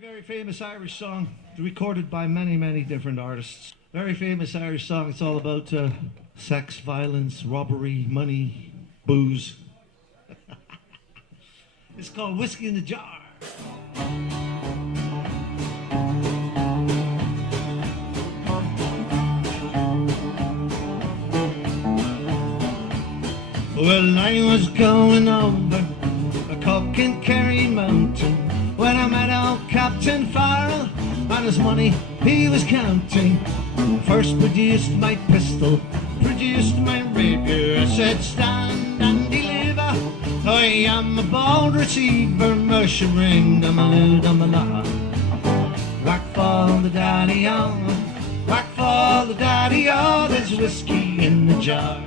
Very famous Irish song, recorded by many different artists. Very famous Irish song. It's all about sex, violence, robbery, money, booze. It's called Whiskey in the Jar. Well, I was going over a Cook and Kerry mountain when I met old Captain Farrell and his money he was counting. First produced my pistol, produced my rapier. I said, stand and deliver, I am a bold receiver. Mushering, dumaloo, dumala. Whack for the daddy-o, whack for the daddy-o. There's whiskey in the jar.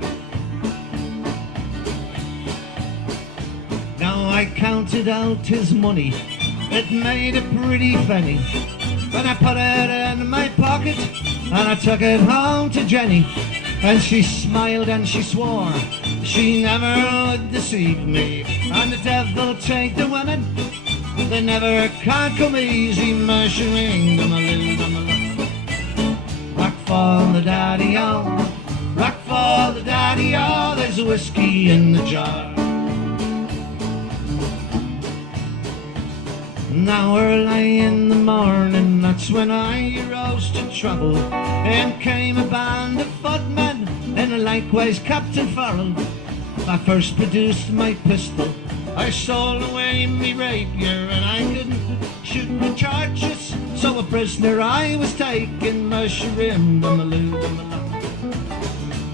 Now I counted out his money, it made a pretty penny. Then I put it in my pocket and I took it home to Jenny. And she smiled and she swore she never would deceive me. And the devil take the women, they never can't come easy. Mushering, dumaloo, dumaloo. Rock for the daddy-o, rock for the daddy-o. There's whiskey in the jar. Now early in the morning, that's when I rose to trouble. In came a band of footmen, and likewise Captain Farrell. I first produced my pistol, I stole away me rapier, and I couldn't shoot the charges, so a prisoner I was taken. Mushroom, dumaloo, dumaloo.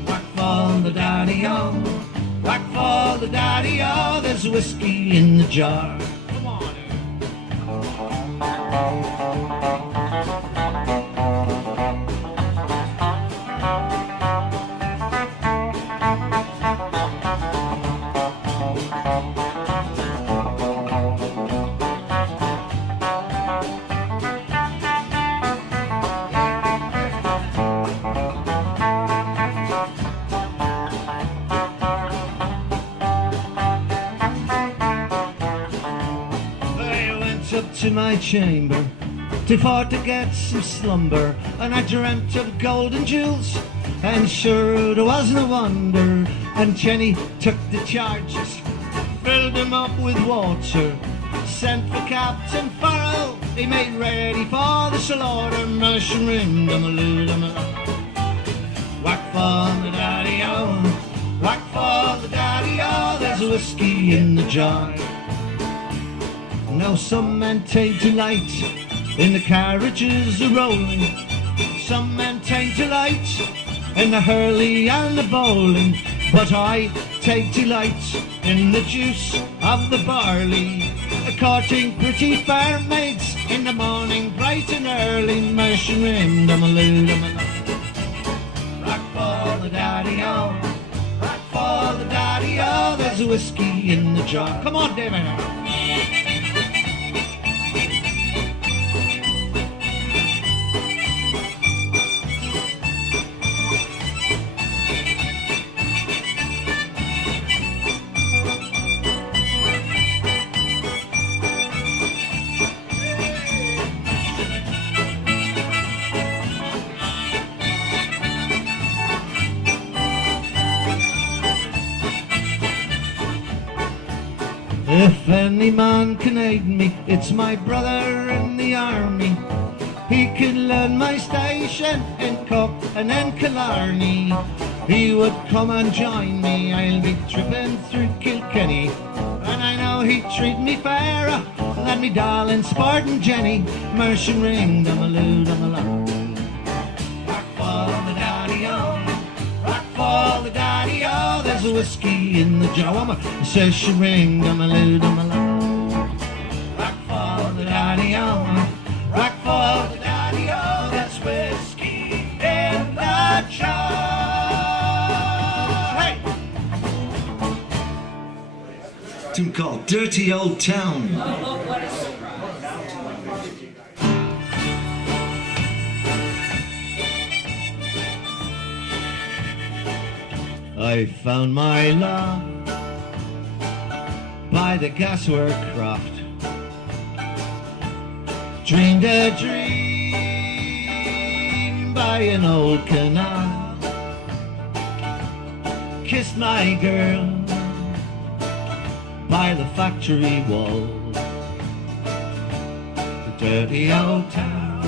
Whack for the daddy-o, whack for the daddy-o. There's whiskey in the jar. To my chamber, to get some slumber, and I dreamt of gold and jewels, and sure there was no wonder. And Jenny took the charges, filled them up with water, sent for Captain Farrell, he made ready for the slaughter. Mushroom, dumaloo, dumaloo. Whack for the daddy-o, whack for the daddy-o. There's whiskey in the jar. Now some men take delight in the carriages a-rolling, some men take delight in the hurley and the bowling, but I take delight in the juice of the barley, courting pretty fair maids in the morning bright and early. Mushroom, dumaloo, dumaloo. Rock for the daddy-o, rock for the daddy-o. There's whiskey in the jar. Come on, David. If any man can aid me, it's my brother in the army. He could learn my station in Cork and in Killarney. He would come and join me, I'll be tripping through Kilkenny. And I know he'd treat me fairer than me darling Spartan Jenny. Mushroom, dumaloo, dumaloo. Rock for the daddy-o, rock for the daddy-o. There's whiskey in the jar. One more. Says she ring, dumaloo, dumaloo. Rock for the daddy-o, rock for the daddy-o. There's whiskey in the jar. Hey! Tune called Dirty Old Town. I found my love by the gaswork croft. Dreamed a dream by an old canal. Kissed my girl by the factory wall. The dirty old town,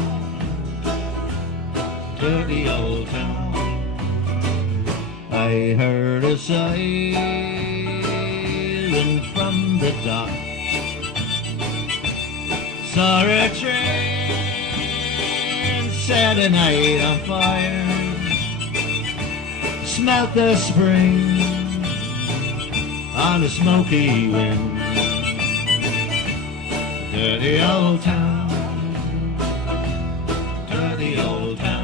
dirty old town. I heard a siren from the dock. Saw a train set a night on fire. Smelt the spring on a smoky wind. Dirty old town, dirty old town.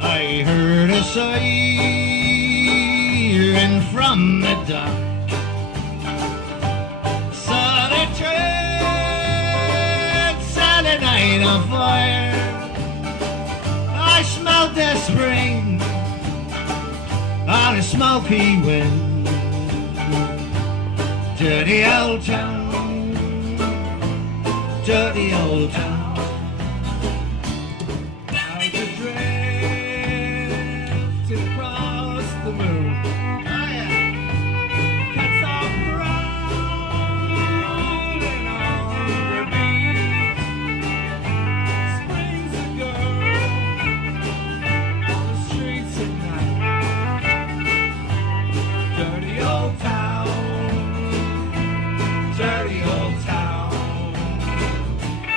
I heard a siren from the dock. Saw the train set a night on fire. I smelled the spring on a smoky wind. Dirty old town, dirty old town.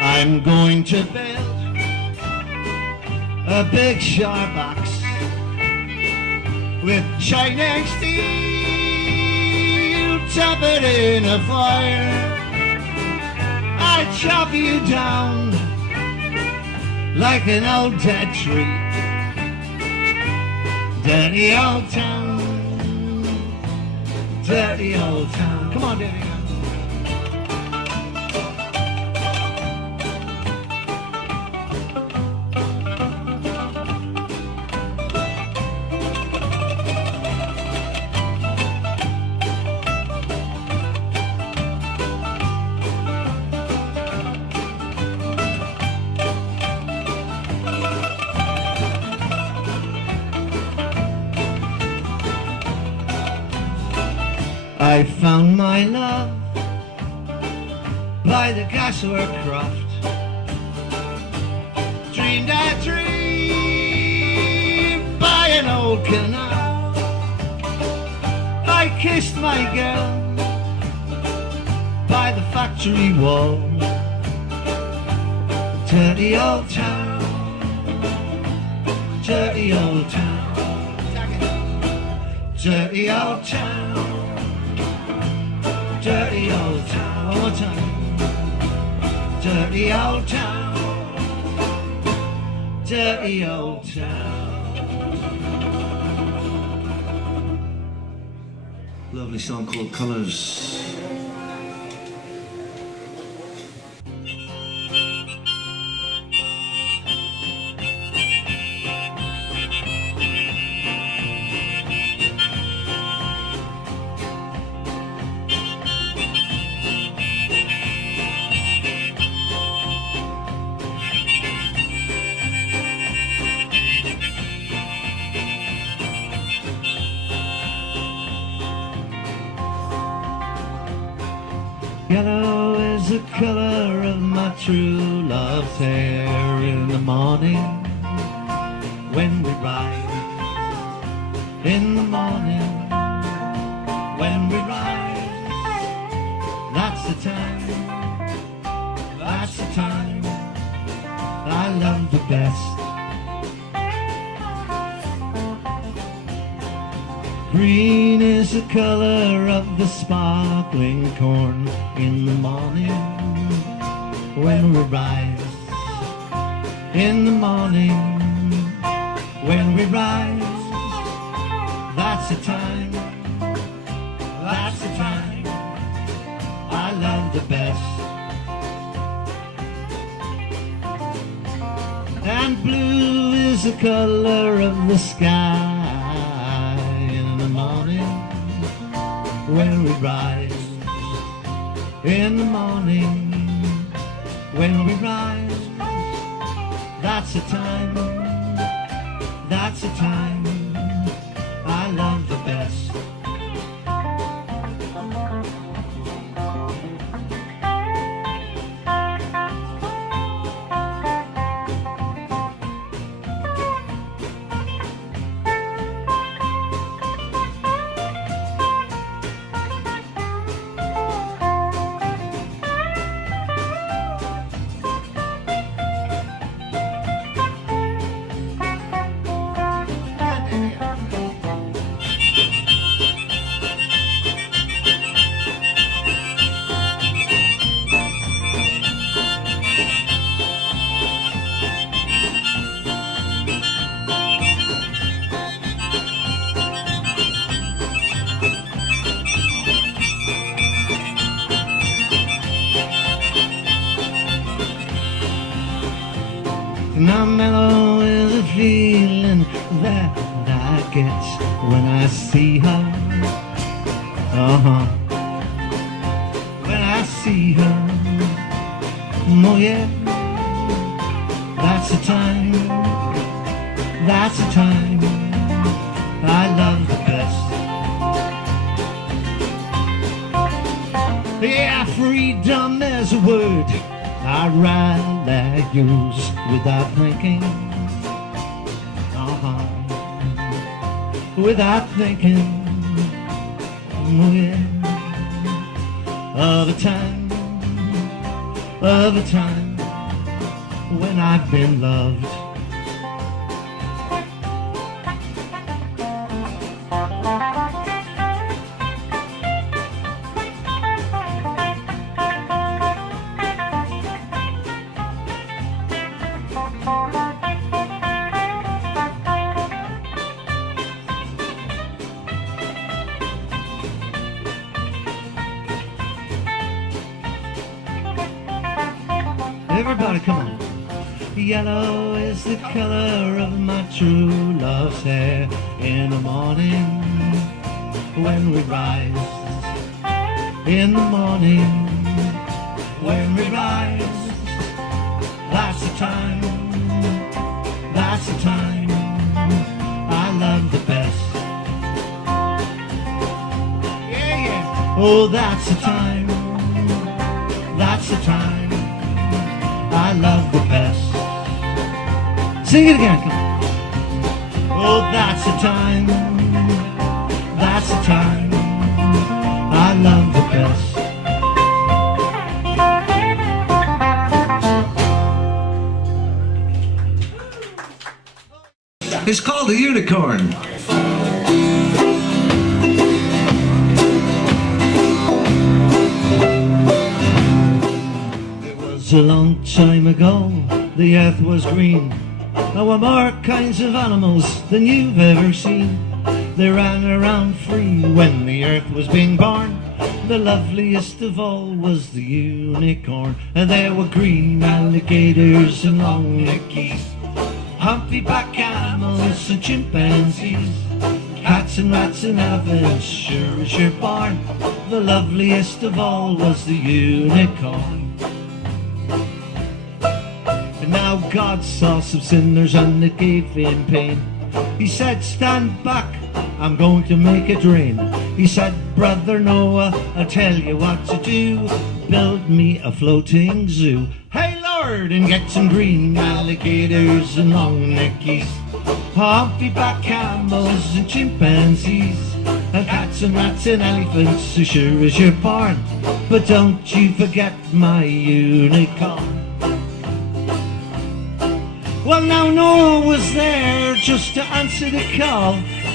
I'm going to build a big sharp axe with shining steel, chop it in a fire. I chop you down like an old dead tree. Dirty old town, dirty old town. Come on, Daddy. I found my love by the gaswork croft. Dreamed a dream by an old canal. I kissed my girl by the factory wall. Dirty old town, dirty old town, dirty old town. Dirty old town, one more time. Dirty old town, dirty old town. Lovely song called Colours. Yellow is the color of my true love's hair in the morning when we rise. In the morning when we rise, that's the time, that's the time I love the best. Green is the color of the sparkling corn in the morning when we rise. In the morning when we rise, that's the time, that's the time I love the best. And blue is the color of the sky in the morning when we rise. In the morning when we rise, that's the time, that's the time I love the best. Now mellow is a feeling that I get when I see her. When I see her, oh yeah, that's the time, that's the time I love the best. Yeah, freedom is a word I ride like yours without thinking, without thinking, oh yeah, of a time when I've been loved. Everybody come on. Yellow is the color of my true love's hair in the morning when we rise. In the morning when we rise, that's the time, that's the time I love the best. Yeah, yeah. Oh, that's the time, that's the time I love the best. Sing it again, come on. Oh, that's the time, that's the time I love the best. It's called a unicorn. A long time ago, the earth was green. There were more kinds of animals than you've ever seen. They ran around free when the earth was being born. The loveliest of all was the unicorn. And there were green alligators and long-necked geese, humpy-back camels and chimpanzees, cats and rats and elephants, sure as you're born. The loveliest of all was the unicorn. Now God saw some sinners and it gave him pain. He said, stand back, I'm going to make it rain. He said, brother Noah, I'll tell you what to do. build me a floating zoo. Hey Lord, and get some green alligators and long neckies, humpy-back camels and chimpanzees, and cats and rats and elephants as sure as you're born. But don't you forget my unicorn. Well, now Noah was there just to answer the call.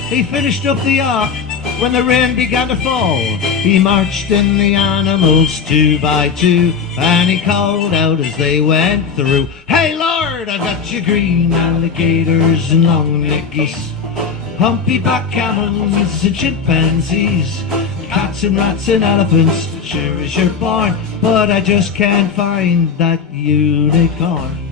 He finished up the ark when the rain began to fall. He marched in the animals 2 by 2, and he called out as they went through, hey Lord, I got your green alligators and long-necked geese, humpy-back camels and chimpanzees, cats and rats and elephants, sure as you're born. But I just can't find that unicorn.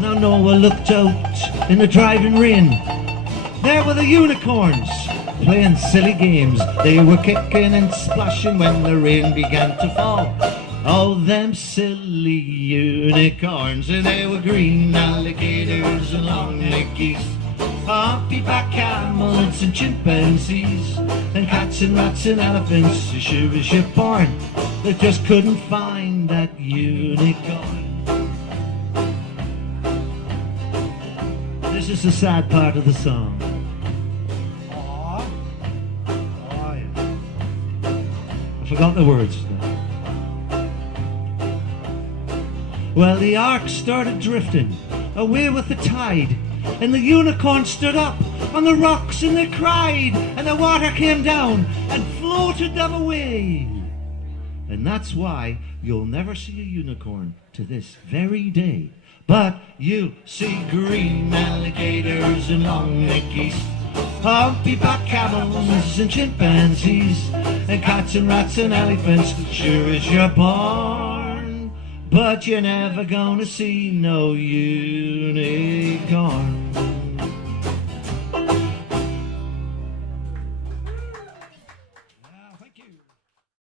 Now Noah looked out in the driving rain. There were the unicorns playing silly games. They were kicking and splashing when the rain began to fall. Oh, them silly unicorns. And they were green alligators and long-necked geese, humpy-back camels and chimpanzees, and cats and rats and elephants as sure as you're born. They just couldn't find that unicorn. This is the sad part of the song. Aww. Oh, yeah. I forgot the words now. Well, the ark started drifting away with the tide, and the unicorn stood up on the rocks and they cried, and the water came down and floated them away. And that's why you'll never see a unicorn to this very day. But you see green alligators and long-necked geese, humpy-back camels and chimpanzees, and cats and rats and elephants, sure as you're born. But you're never gonna see no unicorn.